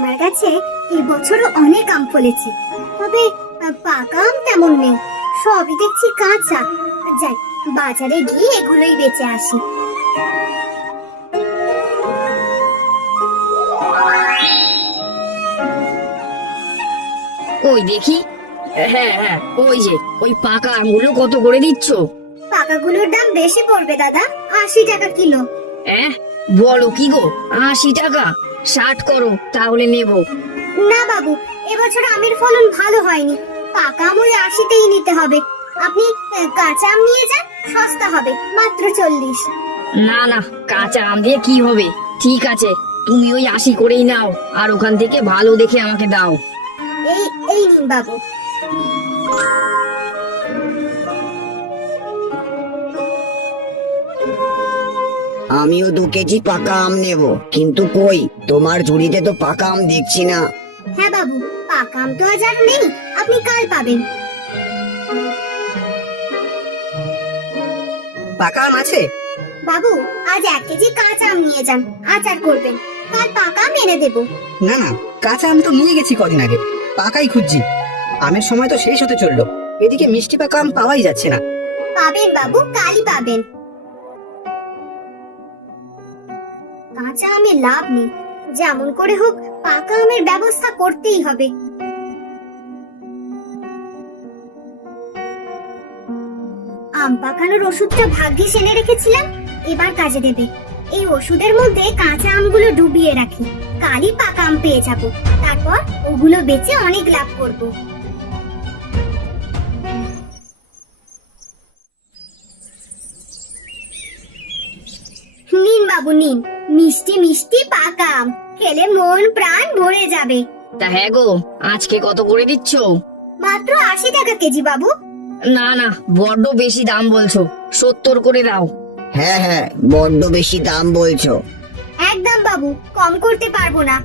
আমার কাছে এবছরও অনেক আম ফলেছে। তবে পাকা আম তেমন নেই। সবই দেখছি কাঁচা। যাই বাজারে গিয়ে এগুলোই বেঁচে আসি। ওই দেখি। হ্যাঁ হ্যাঁ ওই যে ওই পাকা আমগুলো কত করে দিচ্ছ? পাকাগুলোর দাম বেশি পড়বে দাদা আশি টাকা কিলো। হ্যাঁ বলো কি গো আশি টাকা? ষাট করো তাহলে নেব। না বাবু এবছর আমের ফলন ভালো হয়নি। পাকা আম ওই আশিতেই নিতে হবে। আপনি আহ, কাঁচা আম নিয়ে যান সস্তা হবে মাত্র চল্লিশ। না না কাঁচা আম দিয়ে কি হবে? ঠিক আছে তুমি ওই আশি করেই নাও আর ওখান থেকে ভালো দেখে আমাকে দাও। এই এই নিন বাবু। আমিও দু কেজি পাকা আম নেব। কিন্তু কই তোমার ঝুড়িতে তো পাকা আম দেখছি না। হ্যাঁ বাবু পাকা আম তো আজ আর নেই আপনি কাল পাবেন। পাকা আম আছে? বাবু আজ এক কেজি কাঁচা আম নিয়ে যান আচার করবেন। কাল পাকা আম এনে দেবো। না না কাঁচা আম তো নিয়ে গেছি কদিন আগে পাকাই খুঁজছি। আমের সময় তো শেষ হতে চলল এদিকে মিষ্টি পাকা আম পাওয়াই যাচ্ছে না। পাবেন বাবু কালই পাবেন। কাঁচা আমের লাভ নেই। যেমন করে হোক, পাকা আমের ব্যবস্থা করতেই হবে। আম পাকানোর ওষুধটা ভাগ্যিস এনে রেখেছিলাম, এবার কাজে দেবে। এই ওষুধের মধ্যে কাঁচা আমগুলো ডুবিয়ে রাখি। কালই পাকা আম পেয়ে যাব। তারপর ওগুলো বেচে অনেক লাভ করব। নিন বাবু, নিন। মিষ্টি মিষ্টি পাকা আম খেলে মন প্রাণ ভরে যাবে। তা হ্যাঁ গো আজকে কত করে দিচ্ছ? মাত্র আশি টাকা কেজি বাবু। না না বড্ড বেশি দাম বলছো। সত্তর করে দাও। হ্যাঁ হ্যাঁ বড্ড বেশি দাম বলছো। একদম বাবু কম করতে পারব না।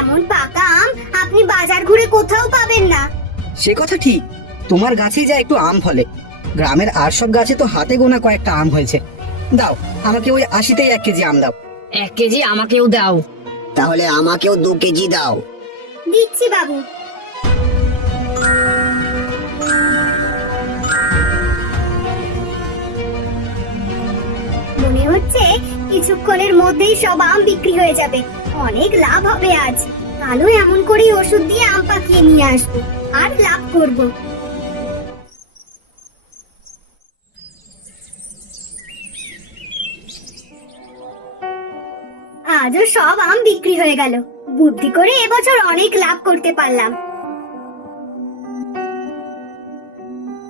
এমন পাকা আম আপনি বাজার ঘুরে কোথাও পাবেন না। সে কথা ঠিক। তোমার গাছেই যা একটু আম ফলে। গ্রামের আর সব গাছে তো হাতে গোনা কয়েকটা আম হয়েছে। দাও আমাকে ওই আশিতেই এক কেজি আম দাও। এক কেজি আমাকেও দাও। তাহলে আমাকেও দু কেজি দাও। দিচ্ছি বাবু। মনে হচ্ছে কিছুক্ষণের মধ্যেই সব আম বিক্রি হয়ে যাবে। অনেক লাভ হবে আজ। কালো এমন করেই ওষুধ দিয়ে আম পাকিয়ে নিয়ে আসব। আর লাভ করব। আজও সব আম বিক্রি হয়ে গেল। বুদ্ধি করে এবছর অনেক লাভ করতে পারলাম।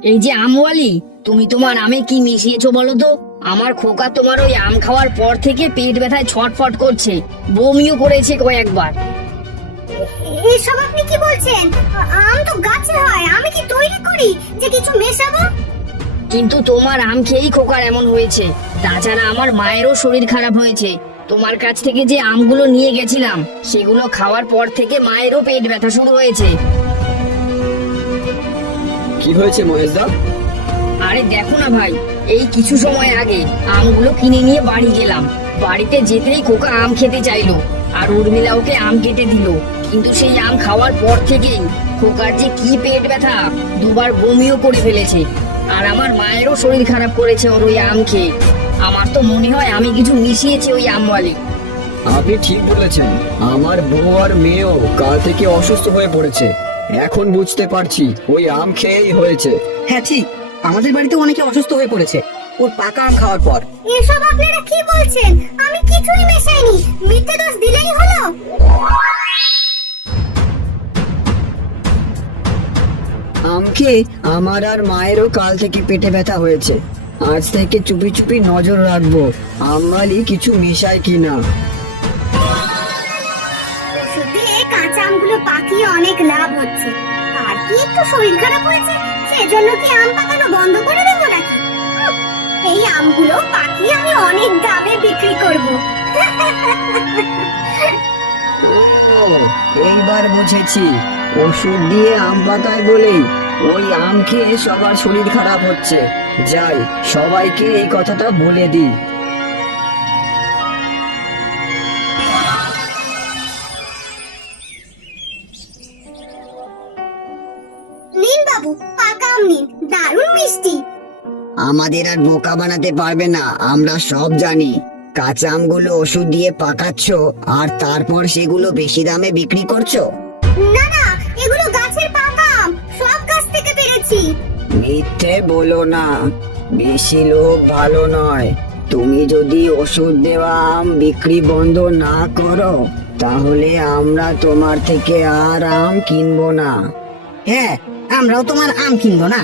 এই যে আমওয়ালি তুমি তোমার আমে কি মিশিয়েছো বলো তো? আমার খোকা তোমার ওই আম খাওয়ার পর থেকে পেট ব্যথায় ছটফট করছে। বমিও করেছে কয়েকবার। এসব আপনি কি বলছেন? আম তো গাছে হয় আমি কি তৈরি করি যে কিছু মেশাবো? কিন্তু তোমার আম খেয়েই খোকার এমন হয়েছে। তাছাড়া আমার মায়েরও শরীর খারাপ হয়েছে। তোমার কাছ থেকে যে আমগুলো নিয়ে গেছিলাম সেগুলো খাওয়ার পর থেকে মায়েরও পেট ব্যথা শুরু হয়েছে। কি হয়েছে মহেশদা? আরে দেখো না ভাই এই কিছু সময় আগে আমগুলো কিনে নিয়ে বাড়ি গেলাম। বাড়িতে যেতেই খোকা আম খেতে চাইলো আর উর্মিলা ওকে আম কেটে দিল। কিন্তু সেই আম খাওয়ার পর থেকেই খোকার যে কি পেট ব্যথা দুবার বমিও করে ফেলেছে। আর আমার মায়েরও শরীর খারাপ করেছে ওর ওই আম খেয়ে আমার তো মনে হয় আমি কিছু মিশিয়েছি ওই আমওয়ালি আপনি ঠিক বলেছেন। আমার বউ আর মেয়েও কাল থেকে অসুস্থ হয়ে পড়েছে। এখন বুঝতে পারছি ওই আম খেয়েই হয়েছে। হ্যাঁ ঠিক। আমাদের বাড়িতে অনেকে অসুস্থ হয়ে পড়েছে। ওর পাকা আম খাওয়ার পর। এসব আপনারা কি বলছেন? আমি কিছুই মেশাইনি। মিথ্যে দোষ দিলেই হলো। আম খেয়ে আমার আর মায়েরও কাল থেকে পেটে ব্যথা হয়েছে। আজ থেকে চুপি চুপি নজর রাখব। আমবালি কিছু মেশায় কিনা। ওষুধ কাঁচা আমগুলো পাকিয়ে অনেক লাভ হচ্ছে। আর কি একটু শরীর খারাপ হয়েছে? সেজন্য কি আম পাকানো বন্ধ করে দেবো নাকি? উম, এই আমগুলো পাকিয়ে আমি অনেক দামে বিক্রি করব। ও এইবার বুঝেছি। ওষুধ দিয়ে আম পাতায় বলেই ওই আম খেয়ে সবার শরীর খারাপ হচ্ছে। যাই সবাইকে এই কথাটা বলে দিই। আমাদের আর বোকা বানাতে পারবে না আমরা সব জানি। কাঁচা আমগুলো ওষুধ দিয়ে পাকাচ্ছ আর তারপর সেগুলো বেশি দামে বিক্রি করছ? না না মিথ্যে বলো না। বেশি লোক ভালো নয়। তুমি যদি ওষুধ দেওয়া আম বিক্রি বন্ধ না করো, তাহলে আমরা তোমার থেকে আর আম কিনবো না। হ্যাঁ আমরাও তোমার আম কিনবো না।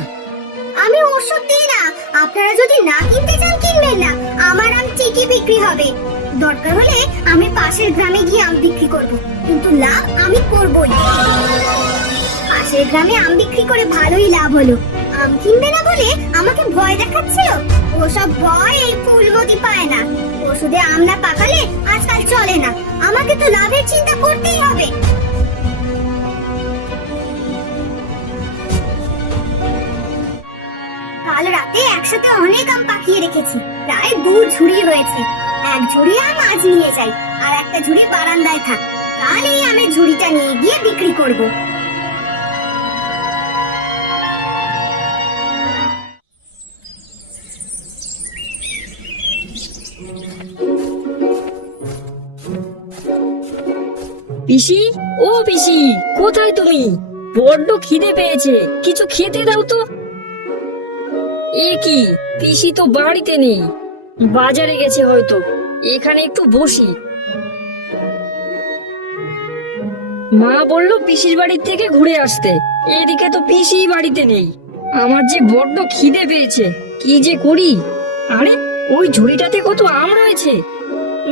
আমি ওষুধ দিই না। আপনারা যদি না কিনতে চান, কিনবেন না। আমার আম ঠিকই বিক্রি হবে। দরকার হলে আমি পাশের গ্রামে গিয়ে আম বিক্রি করব। কিন্তু লাভ আমি করবই। পাশের গ্রামে আম বিক্রি করে ভালোই লাভ হলো। আম কিনবে না বলে আমাকে ভয় দেখাচ্ছিল ওসব ভয় এই ফুলমতি পায় না। ওষুধে আম না পাকালে আজকাল চলে না। আমাকে তো লাভের চিন্তা করতেই হবে। কাল রাতে একসাথে অনেক আম পাকিয়ে রেখেছি। প্রায় দু ঝুড়ি হয়েছে। এক ঝুড়ি আম আজ নিয়ে যাই, আর একটা ঝুড়ি বারান্দায় থাক। কাল এই আমের ঝুড়িটা নিয়ে গিয়ে বিক্রি করব। পিসি? ও পিসি, কোথায় তুমি? বড্ড খিদে পেয়েছে। কিছু খেতে দাও তো। এ কি? পিসি তো বাড়িতে নেই। বাজারে গেছে হয়তো। এখানে একটু বসি। মা বলল পিসির বাড়ির থেকে ঘুরে আসতে। এদিকে তো পিসি বাড়িতে নেই। আমার যে বড্ড খিদে পেয়েছে। কি যে করি? আরে, ওই ঝুড়িটাতে কত আম রয়েছে।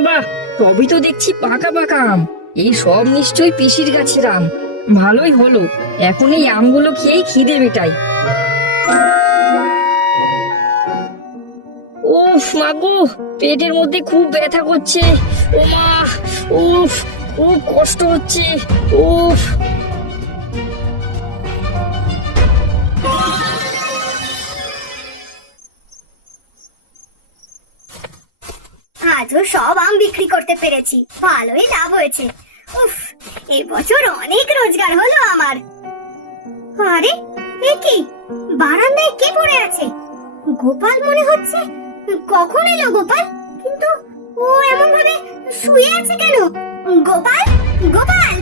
বাহ, তবেই তো দেখছি পাকা পাকা আম। এই সব নিশ্চয়ই পিসির গাছের আম ভালোই হলো। এখন এই আমগুলো খেয়েই খিদে মেটাই উফ মাগো পেটের মধ্যে খুব ব্যথা করছে। ও মা, উফ, খুব কষ্ট হচ্ছে। উফ। পেরেছি, ভালোই লাভ হয়েছে। উফ, এই বছর অনেক রোজগার হলো আমার। আরে, এ কি? বারান্দায় কে পড়ে আছে? গোপাল মনে হচ্ছে, কখন এলো গোপাল? কিন্তু ও এমন ভাবে শুয়ে আছে কেন? গোপাল গোপাল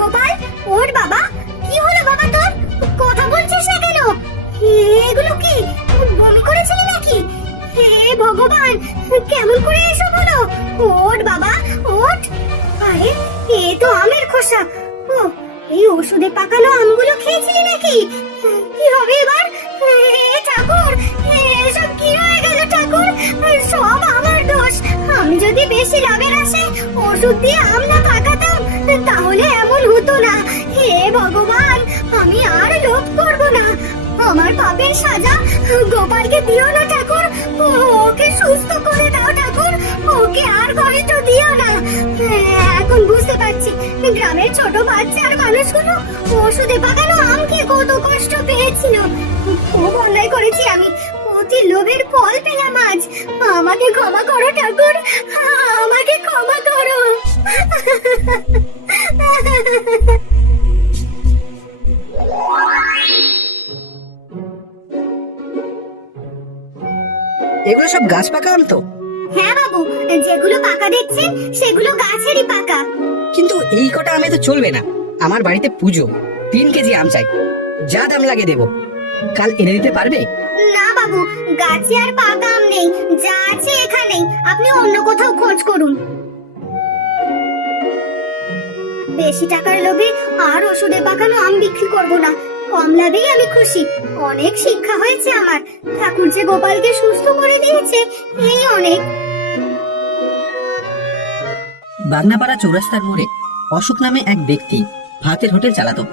গোপাল, ওর বাবা, কি হলো বাবা তোর? কথা বলছিস না কেন? এগুলো কি? বমি করেছিলি নাকি? হে ভগবান, কেমন করে এসব হলো? ওঠ আমের ও, এই ওষুধে পাকানো আমগুলো খেয়েছিলি নাকি? কি হবে এবার? ঠাকুর এসব কি হয়ে গেল ঠাকুর? সব আমার দোষ। আমি যদি বেশি লাভের আসে ওষুধ দিয়ে আম পাকাতাম, তাহলে এমন হতো না। হে ভগবান, আমি আর লোভ করব না। আমার পাপের সাজা গোপালকে দিও না ঠাকুর। ওকে সুস্থ করে দাও ঠাকুর। ওকে আর কষ্ট দিও না। বুঝতে পারছি। গ্রামের ছোট বাচ্চা আর মানুষগুলো ওষুধে পাকানো আম খেয়ে কত কষ্ট পেয়েছিল। খুব অন্যায় করেছি আমি। অতি লোভের ফল পেলাম আজ। আমাকে ক্ষমা করো, ঠাকুর। আমাকে ক্ষমা করো। এগুলো সব গাছ পাকা আম হ্যাঁ বাবু যেগুলো পাকা দেখছেন সেগুলো গাছেরই পাকা। কিন্তু এই কটা আমে তো চলবে না। আমার বাড়িতে পুজো তিন কেজি আম চাই। যা দাম লাগে দেবো। কাল এনে দিতে পারবে? না বাবু গাছে আর পাকা আম নেই যা আছে এখানেই। আপনি অন্য কোথাও খোঁজ করুন। বেশি টাকার লোভে আর ওষুধে পাকানো আম বিক্রি করব না। কম লাভেই আমি খুশি। অনেক শিক্ষা হয়েছে আমার। ঠাকুর যে গোপালকে সুস্থ করে দিয়েছে এই অনেক। বাগনাপাড়া চৌরাস্তার মোড়ে অশোক নামে এক ব্যক্তি ভাতের হোটেল চালাতো।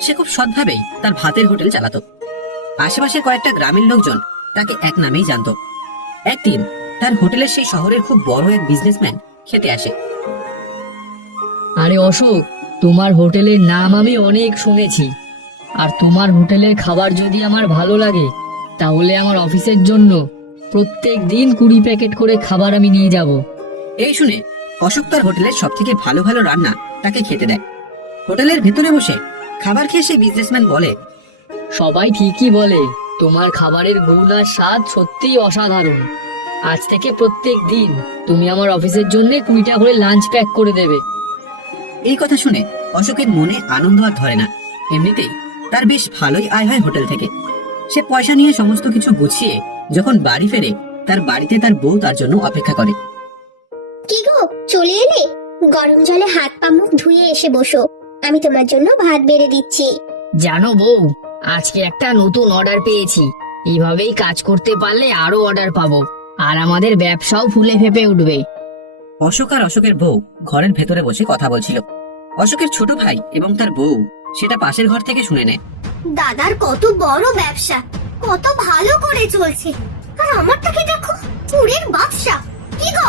সে খুব সৎভাবেই তার ভাতের হোটেল চালাতো। আশেপাশের কয়েকটা গ্রামের লোকজন তাকে এক নামেই জানতো। একদিন তার হোটেলের সেই শহরের খুব বড় এক বিজনেসম্যান খেতে আসে। আরে অশোক তোমার হোটেলের নাম আমি অনেক শুনেছি। আর তোমার হোটেলের খাবার যদি আমার ভালো লাগে তাহলে আমার অফিসের জন্য প্রত্যেক দিন কুড়ি প্যাকেট করে খাবার আমি নিয়ে যাব। এই শুনে অশোক তার হোটেলের সব থেকে ভালো ভালো রান্না তাকে খেতে দেয়। হোটেলের ভেতরে বসে খাবার খেয়ে সেই বিজনেসম্যান বলে সবাই ঠিকই বলে তোমার খাবারের গুণ আর স্বাদ সত্যিই অসাধারণ। আজ থেকে প্রত্যেক দিন তুমি আমার অফিসের জন্য কুড়িটা করে লাঞ্চ প্যাক করে দেবে। এই কথা শুনে অশোকের মনে আনন্দ আর ধরে না। এমনিতেই তার বেশ ভালোই আয় হয় হোটেল থেকে। সে পয়সা নিয়ে সমস্ত কিছু গুছিয়ে যখন বাড়ি ফেরে তার বাড়িতে তার বউ তার জন্য অপেক্ষা করে। চলে এলে গরম জলে হাত পা মুখ ধুয়ে এসে বসো। আমি তোমার জন্য ভাত বেড়ে দিচ্ছি। জানো বউ আজকে একটা নতুন অর্ডার পেয়েছি। এইভাবেই কাজ করতে পারলে আরও অর্ডার পাবো। আর আমাদের ব্যবসাও ফুলে ফেপে উঠবে। অশোক আর অশোকের বউ ঘরের ভেতরে বসে কথা বলছিল। অশোকের ছোট ভাই এবং তার বউ সেটা পাশের ঘর থেকে শুনে নেয় দাদার কত বড় ব্যবসা কত ভালো করে চলছে। আর আমারটাকে দেখো চুরের বাদশা। কি গো?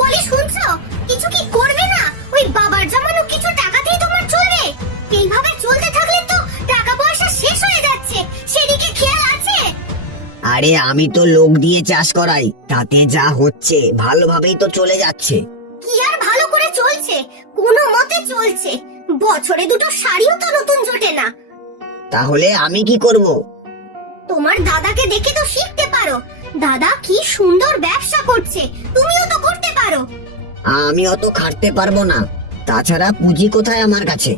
বলি শুনছো? কিছু কি করবে না? ওই বাবার জমানো কিছু টাকাতেই তোমার চলবে। এইভাবে চলতে থাকলে তো টাকা পয়সা শেষ হয়ে যাচ্ছে। সেদিকে খেয়াল আছে? আরে আমি তো লোক দিয়ে চাষ করাই। তাতে যা হচ্ছে ভালোভাবেই তো চলে যাচ্ছে। কি আর ভালো করে চলছে? কোনো মতে চলছে। বছরে দুটো শাড়িও তো নতুন জোটে না। তাহলে আমি কি করব? তোমার দাদাকে দেখে তো শিখতে পারো। দাদা কি সুন্দর ব্যবসা করছে। তুমিও তো পারো। আমি অত খাটতে পারব না। তাছাড়া পুঁজি কোথায় আমার কাছে?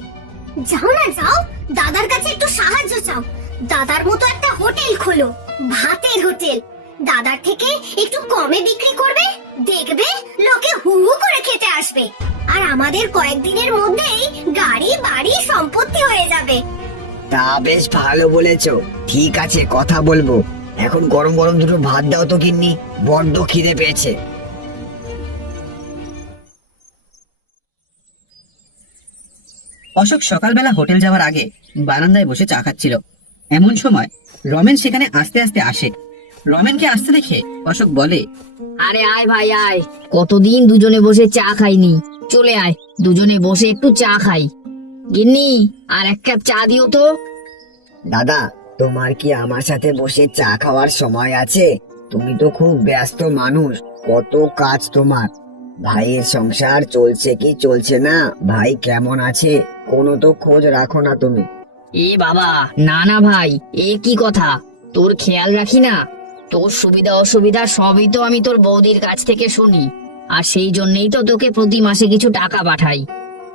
যাও না যাও। দাদার কাছে একটু সাহায্য চাও। দাদার মতো একটা হোটেল খোলো। ভাতের হোটেল। দাদার থেকে একটু কমে বিক্রি করবে দেখবে লোকে হু হু করে খেতে আসবে। আর আমাদের কয়েকদিনের মধ্যেই গাড়ি বাড়ি সম্পত্তি হয়ে যাবে। তা বেশ ভালো বলেছ। ঠিক আছে কথা বলব। এখন গরম গরম দুটো ভাত দাও তো কিন্নি বড্ড খিদে পেয়েছে। অশোক সকালবেলা হোটেল যাওয়ার আগে বারান্দায় বসে চা খাচ্ছিল। এমন সময় রমেন সেখানে আস্তে আস্তে আসে। রমেনকে আসতে দেখে অশোক বলে আরে আয় ভাই আয়। কতদিন দুজনে বসে চা খাইনি? চলে আয় দুজনে বসে একটু চা খাই। গিন্নি আর এক কাপ চা দিও তো। দাদা তোমার কি আমার সাথে বসে চা খাওয়ার সময় আছে? তুমি তো খুব ব্যস্ত মানুষ কত কাজ তোমার। ভাইয়ের সংসার চলছে কি চলছে না? ভাই কেমন আছে? কোনো তো খোঁজ রাখো না তুমি। এ বাবা না না ভাই এ কি কথা? তোর খেয়াল রাখি না? তোর সুবিধা অসুবিধা সবই তো আমি তোর বৌদির কাছ থেকে শুনি। আর সেই জন্যই তো তোকে প্রতি মাসে কিছু টাকা পাঠাই।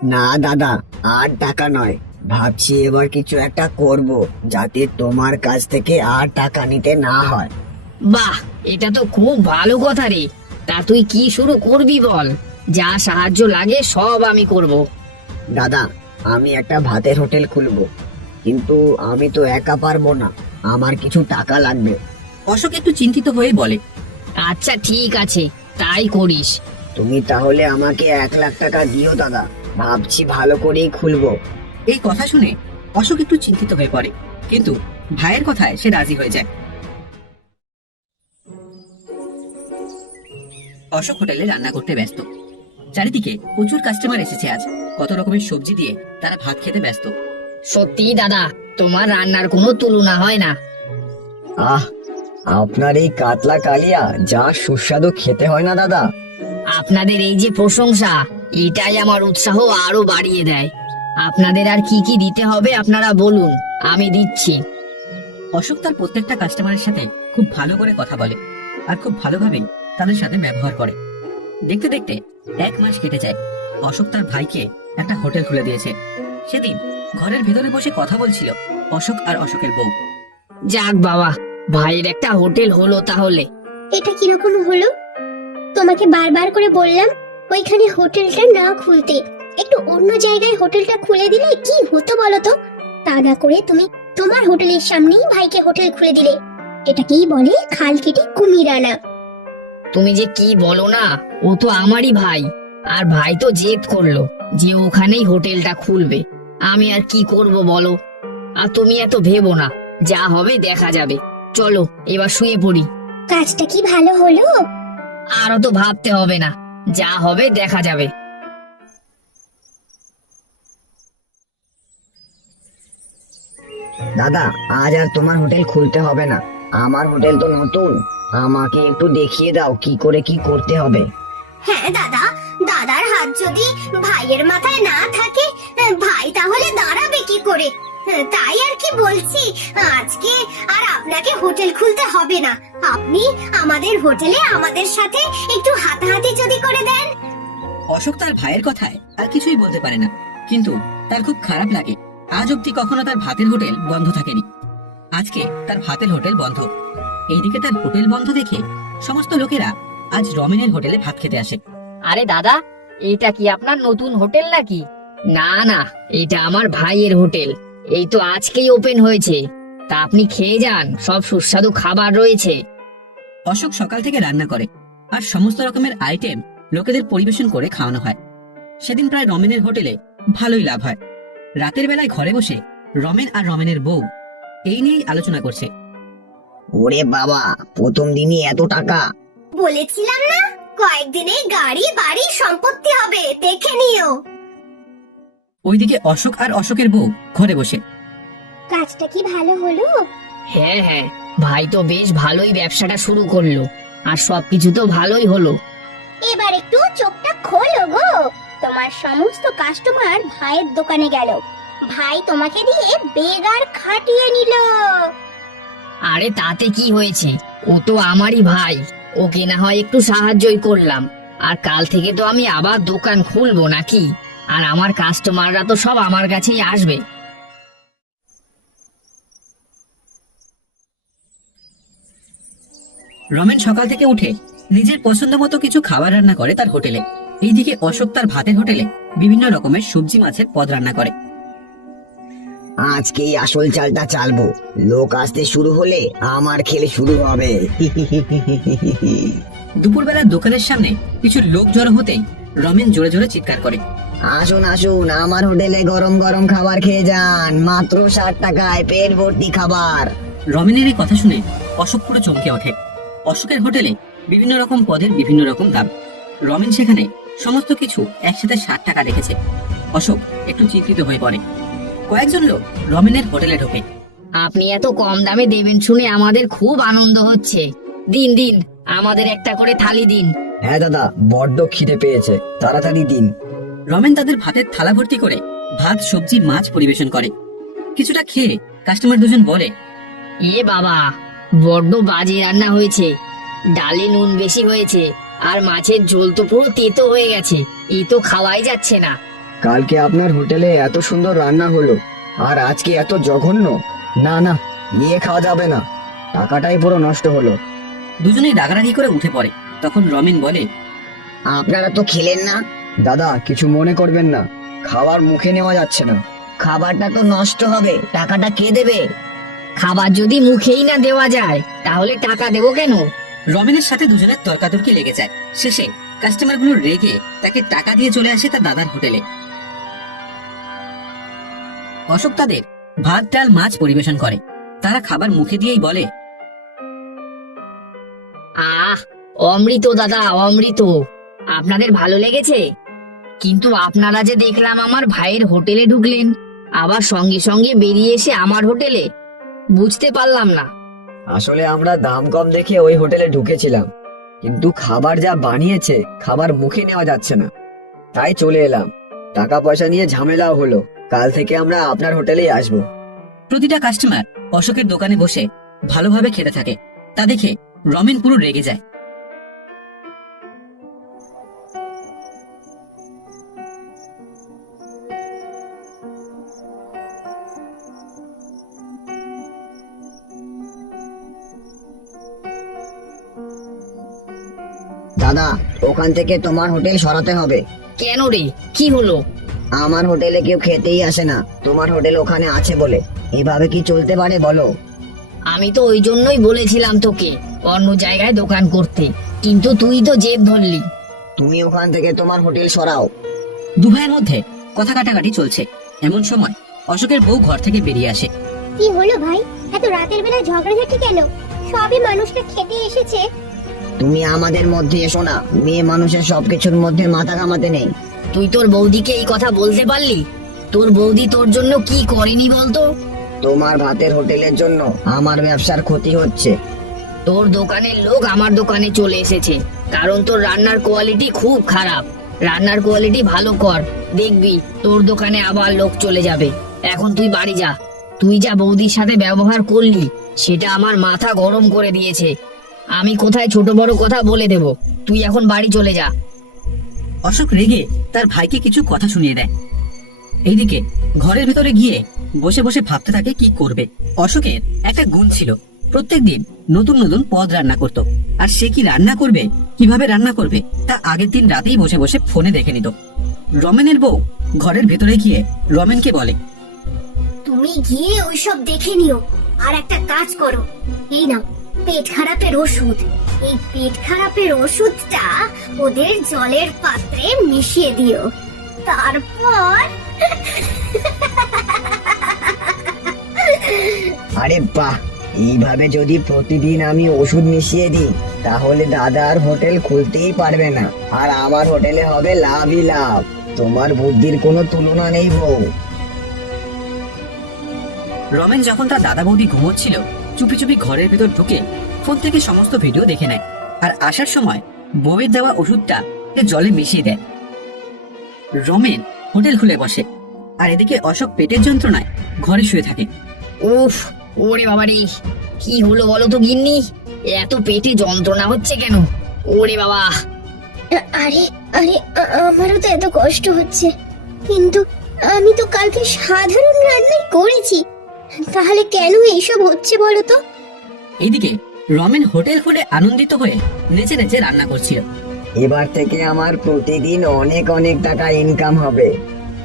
না দাদা আর টাকা নয়। ভাবছি এবার কিছু একটা করব যাতে তোমার কাছ থেকে আর টাকা নিতে না হয়। বাহ এটা তো খুব ভালো কথা রে। তা তুই কি শুরু করবি বল? যা সাহায্য লাগে সব আমি করব। দাদা আমি একটা ভাতের হোটেল খুলবো। কিন্তু আমি তো একা পারব না। আমার কিছু টাকা লাগবে। অশোক একটু চিন্তিত হয়ে বলে আচ্ছা ঠিক আছে তাই করিস। তুমি তাহলে আমাকে এক লাখ টাকা দিও দাদা। ভাবছি ভালো করেই খুলবো। এই কথা শুনে অশোক একটু চিন্তিত হয়ে পড়ে। কিন্তু ভাইয়ের কথায় সে রাজি হয়ে যায়। অশোক হোটেলে রান্না করতে ব্যস্ত। চারিদিকে প্রচুর কাস্টমার এসেছে আজ। কত রকমের সবজি দিয়ে তারা ভাত খেতে ব্যস্ত। সত্যি দাদা তোমার রান্নার কোনো তুলনা হয় না। আহ আপনার এই কাতলা কালিয়া যা সুস্বাদু খেতে হয় না দাদা। আপনাদের এই যে প্রশংসা এটাই আমার উৎসাহ আরও বাড়িয়ে দেয়। আপনাদের আর কি কি দিতে হবে আপনারা বলুন আমি দিচ্ছি। অশোক তার প্রত্যেকটা কাস্টমারের সাথে খুব ভালো করে কথা বলে আর খুব ভালোভাবেই তাদের সাথে ব্যবহার করে। দেখতে দেখতে এক মাস কেটে যায়। অশোক তার ভাইকে একটা হোটেল খুলে দিয়েছে। সেদিন ঘরের ভেতরে বসে কথা বলছিল অশোক আর অশোকের বউ। যাক বাবা ভাইয়ের একটা হোটেল হলো তাহলে। এটা কীরকম হলো? তোমাকে বারবার করে বললাম ওইখানে হোটেলটা না খুলতে। একটু অন্য জায়গায় হোটেলটা খুলে দিলে কি হতো বলো তো তা না করে তুমি তোমার হোটেলের সামনেই ভাইকে হোটেল খুলে দিলে। এটাকেই বলে খাল কেটে কুমির আনা। তুমি যে কি বলো না ও তো আমারই ভাই আর ভাই তো জেদ করল। যে ওখানেই হোটেলটা খুলবে। আমি আর কি করব বলো? আর তুমি এত ভেবো না। যা হবে দেখা যাবে। চলো এবার শুয়ে পড়ি। কাজটা কি ভালো হলো? আরও তো ভাবতে হবে না। যা হবে দেখা যাবে। দাদা আজ আর তোমার হোটেল খুলতে হবে না। আমার হোটেল তো নতুন। আমাকে একটু দেখিয়ে দাও কি করে কি করতে হবে। হ্যাঁ দাদা। দাদার হাত যদি ভাইয়ের মাথায় না থাকে, ভাই তাহলে দাঁড়াবে কি করে? তাই আর কি বলছি, আজকে আর আপনাকে হোটেল খুলতে হবে না। আপনি আমাদের হোটেলে আমাদের সাথে একটু হাতাহাতি যদি করে দেন। অশোক তার ভাইয়ের কথায় আর কিছুই বলতে পারে না, কিন্তু তার খুব খারাপ লাগে। আজ অব্দি কখনো তার ভাতের হোটেল বন্ধ থাকেনি। আজকে তার ভাতের হোটেল বন্ধ। এইদিকে তার হোটেল বন্ধ দেখে সমস্ত লোকেরা আজ রমেনের হোটেলে ভাত খেতে আসে। আরে দাদা এটা কি আপনার নতুন হোটেল নাকি? না না এটা আমার ভাইয়ের হোটেল। এই তো আজকেই ওপেন হয়েছে। তা আপনি খেয়ে যান সব সুস্বাদু খাবার রয়েছে। অশোক সকাল থেকে রান্না করে আর সমস্ত রকমের আইটেম লোকেদের পরিবেশন করে খাওয়ানো হয়। সেদিন প্রায় রমেনের হোটেলে ভালোই লাভ হয়। রাতের বেলায় ঘরে বসে রমেন আর রমেনের বউ এই নিয়েই আলোচনা করছে। ওরে বাবা প্রথম দিনই এত টাকা। বলেছিলাম না? কয়েকদিনে গাড়ি বাড়ি সম্পত্তি হবে দেখে নিও। ওইদিকে অশোক আর অশোকের বউ ঘরে বসে। কাজটা কি ভালো হলো? হ্যাঁ হ্যাঁ ভাই তো বেশ ভালোই ব্যবসাটা শুরু করল আর সবকিছু তো ভালোই হলো। এবার একটু চোখটা খোলো গো। তোমার সমস্ত কাস্টমার ভাইয়ের দোকানে গেল। ভাই তোমাকে দিয়ে বেগার খাটিয়ে নিল। আরে তাতে কি হয়েছে? ও তো আমারই ভাই। ওকে না হয় একটু সাহায্যই করলাম। আর কাল থেকে তো আমি আবার দোকান খুলবো নাকি? আর আমার কাস্টমাররা তো সব আমার কাছেই আসবে। রমেন সকাল থেকে উঠে নিজের পছন্দ মতো কিছু খাবার রান্না করে তার হোটেলে। এইদিকে অশোক তার ভাতের হোটেলে বিভিন্ন রকমের সবজি মাছের পদ রান্না করে। আজকেই আসল চালটা চালবো। লোক আসতে শুরু হলে আমার খেলে শুরু হবে। দুপুরবেলা দোকানের সামনে কিছু লোক জড়ো হতেই রমেন জোরে জোরে চিৎকার করে। আসুন আসুন আমার হোটেলে গরম গরম খাবার খেয়ে যান। মাত্র ষাট টাকায় পেট ভর্তি খাবার। রমেনের এই কথা শুনে অশোক পুরো চমকে ওঠে। অশোকের হোটেলে বিভিন্ন রকম পদের বিভিন্ন রকম দাম। রমেন সেখানে সমস্ত কিছু একসাথে ষাট টাকা রেখেছে। অশোক একটু চিন্তিত হয়ে পড়ে। কয়েকজন লোক রমেনের হোটেলে ঢোকে। আপনি এত কম দামে দেবেন শুনে আমাদের খুব আনন্দ হচ্ছে। দিন দিন আমাদের একটা করে থালি দিন। হ্যাঁ দাদা বড্ড খিদে পেয়েছে। তাড়াতাড়ি দিন। রমেন তাদের ভাতের থালা ভর্তি করে ভাত সবজি মাছ পরিবেশন করে। কিছুটা খেয়ে কাস্টমার দুজন বলে এ বাবা বড্ড বাজে রান্না হয়েছে। ডালে নুন বেশি হয়েছে আর মাছের ঝোল তো পুরো তেতো হয়ে গেছে। এই তো খাওয়াই যাচ্ছে না। কালকে আপনার হোটেলে এত সুন্দর রান্না হলো আর আজকে এত জঘন্য। না না নিয়ে খাওয়া যাবে না। টাকাটাই পুরো নষ্ট হলো। দুজনেই রাগারাগি করে উঠে পড়ে। তখন রমেন বলে আপনারা তো খেলেন না। দাদা কিছু মনে করবেন না। খাবার মুখে নেওয়া যাচ্ছে না। খাবারটা তো নষ্ট হবে। টাকাটা কে দেবে? খাবার যদি মুখেই না দেওয়া যায় তাহলে টাকা দেবো কেন? রমেনের সাথে দুজনের তর্কাতর্কি লেগে যায়। শেষে কাস্টমারগুলো রেগে তাকে টাকা দিয়ে চলে আসে তার দাদার হোটেলে। অশোক তাদের ভাত ডাল মাছ পরিবেশন করে। তারা খাবার মুখে দিয়েই বলে আহ অমৃত দাদা অমৃত। আপনাদের ভালো লেগেছে? কিন্তু আপনারা যে দেখলাম আমার ভাইয়ের হোটেলে ঢুকলেন আবার সঙ্গে সঙ্গে বেরিয়ে এসে আমার হোটেলে বুঝতে পারলাম না। আসলে আমরা দাম কম দেখে ওই হোটেলে ঢুকেছিলাম কিন্তু খাবার যা বানিয়েছে খাবার মুখে নেওয়া যাচ্ছে না। তাই চলে এলাম। টাকা পয়সা নিয়ে ঝামেলাও হলো। কাল থেকে আমরা আপনার হোটেলেই আসব। প্রতিটা কাস্টমার অশোকের দোকানে বসে ভালোভাবে খেতে থাকে। তা দেখে রমেন পুরো রেগে যায়। দাদা ওখান থেকে তোমার হোটেল সরাতে হবে। কেন রে? কি হলো? আমার হোটেলে কেউ খেতেই আসে না। তোমার হোটেল ওখানে আছে বলে। এভাবে কি চলতে পারে বলো? আমি তো ওই জন্যই বলেছিলাম তোকে অন্য জায়গায় দোকান করতে। কিন্তু তুই তো জেদ ধরলি। তুমি ওখান থেকে তোমার হোটেল সরাও। দু ভাইয়ের মধ্যে কথা কাটাকাটি চলছে। এমন সময় অশোকের বউ ঘর থেকে বেরিয়ে আসে। কি হলো ভাই? এত রাতের বেলা ঝগড়াঝাটি কেন? সবই মানুষটা খেতে এসেছে। তুমি আমাদের মধ্যে এসো না। মেয়ে মানুষের সবকিছুর মধ্যে মাথা ঘামাতে নেই। তুই তোর বৌদিকে এই কথা বলতে পারলি? তোর বৌদি তোর জন্য কি করেনি বলতো? তোমার ভাতের হোটেলের জন্য আমার ব্যবসার ক্ষতি হচ্ছে। তোর দোকানের লোক আমার দোকানে চলে এসেছে। কারণ তোর রান্নার কোয়ালিটি খুব খারাপ। রান্নার কোয়ালিটি ভালো কর। দেখবি তোর দোকানে আবার লোক চলে যাবে। এখন তুই বাড়ি যা। তুই যা বৌদির সাথে ব্যবহার করলি সেটা আমার মাথা গরম করে দিয়েছে। আমি কোথায় ছোট বড় কথা বলে দেব? তুই এখন বাড়ি চলে যা। অশোক রেগে তার ভাইকে কিছু কথা শুনিয়ে দেয়। এইদিকে ঘরের ভিতরে গিয়ে বসে বসে ভাবতে থাকে কি করবে। অশোকের একটা গুণ ছিল প্রত্যেকদিন নতুন নতুন পদ রান্না করত। আর সে কি রান্না করবে, কীভাবে রান্না করবে, তা আগের দিন রাতেই বসে বসে ফোনে দেখে নিত। রমেনের বউ ঘরের ভেতরে গিয়ে রমেনকে বলে, তুমি গিয়ে ওইসব দেখে নিও, আর একটা কাজ করো। এই নাও, পেট খারাপের ওষুধ। এই পেট খারাপের ওষুধটা ওদের জলের পাত্রে মিশিয়ে দিও। তারপর আরে বাহ এইভাবে যদি প্রতিদিন আমি ওষুধ মিশিয়ে দিই তাহলে দাদার হোটেল খুলতেই পারবে না। আর আমার হোটেলে হবে লাভই লাভ। তোমার বুদ্ধির কোনো তুলনা নেই বউ। রমেন যখন তার দাদা বৌদি ঘুমোচ্ছিল চুপি চুপি ঘরের ভেতর ঢুকে ফোন থেকে সমস্ত ভিডিও দেখে নেয়। আর আসার সময় বউয়ের দেওয়া ওষুধটা জলে মিশিয়ে দেয়। রমেন হোটেল খুলে বসে। আর এদিকে অশোক পেটের যন্ত্রণায় ঘরে শুয়ে থাকে। উফ ওরে বাবারে কি হলো বলো তো গিন্নি? এত পেটে যন্ত্রণা হচ্ছে কেন? ওরে বাবা। আরে আরে আমারও তো এত কষ্ট হচ্ছে। কিন্তু আমি তো কালকে সাধারণ রান্নাই করেছি। তাহলে কেন এইসব হচ্ছে বলো তো? এইদিকে রমেন হোটেল খুলে আনন্দিত হয়ে নেচে নেচে রান্না করছিল। এবার থেকে আমার প্রতিদিন অনেক অনেক টাকা ইনকাম হবে।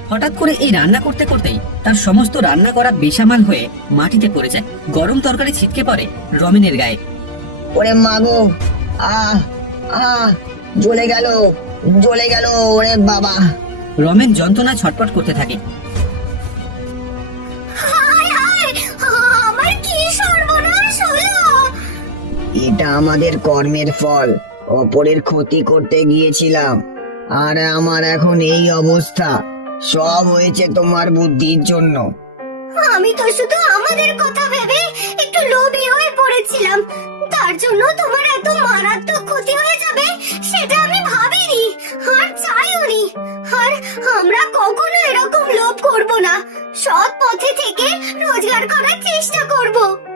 হঠাৎ করে এই রান্না করতে করতেই তার সমস্ত রান্না করা বেসামাল হয়ে মাটিতে পড়ে যায়। গরম তরকারি ছিটকে পড়ে রমেনের গায়ে। ওরে মাগো আহ আহ জ্বলে গেল জ্বলে গেল ওরে বাবা। রমেন যন্ত্রণা ছটপট করতে থাকে। এটা আমাদের কর্মের ফল। অপরের ক্ষতি করতে গিয়েছিলাম। আর আমার এখন এই অবস্থা। সব হয়েছে তোমার বুদ্ধির জন্য। আমি তো শুধু আমাদের কথা ভেবে একটু লোভী হয়ে পড়েছিলাম। তার জন্য তোমার এত মারাত্মক ক্ষতি হয়ে যাবে, সেটা আমি ভাবিনি। আর চাইওনি। আর আমরা কখনো এরকম লোভ করব না। সৎ পথে থেকে রোজগার করার চেষ্টা করব।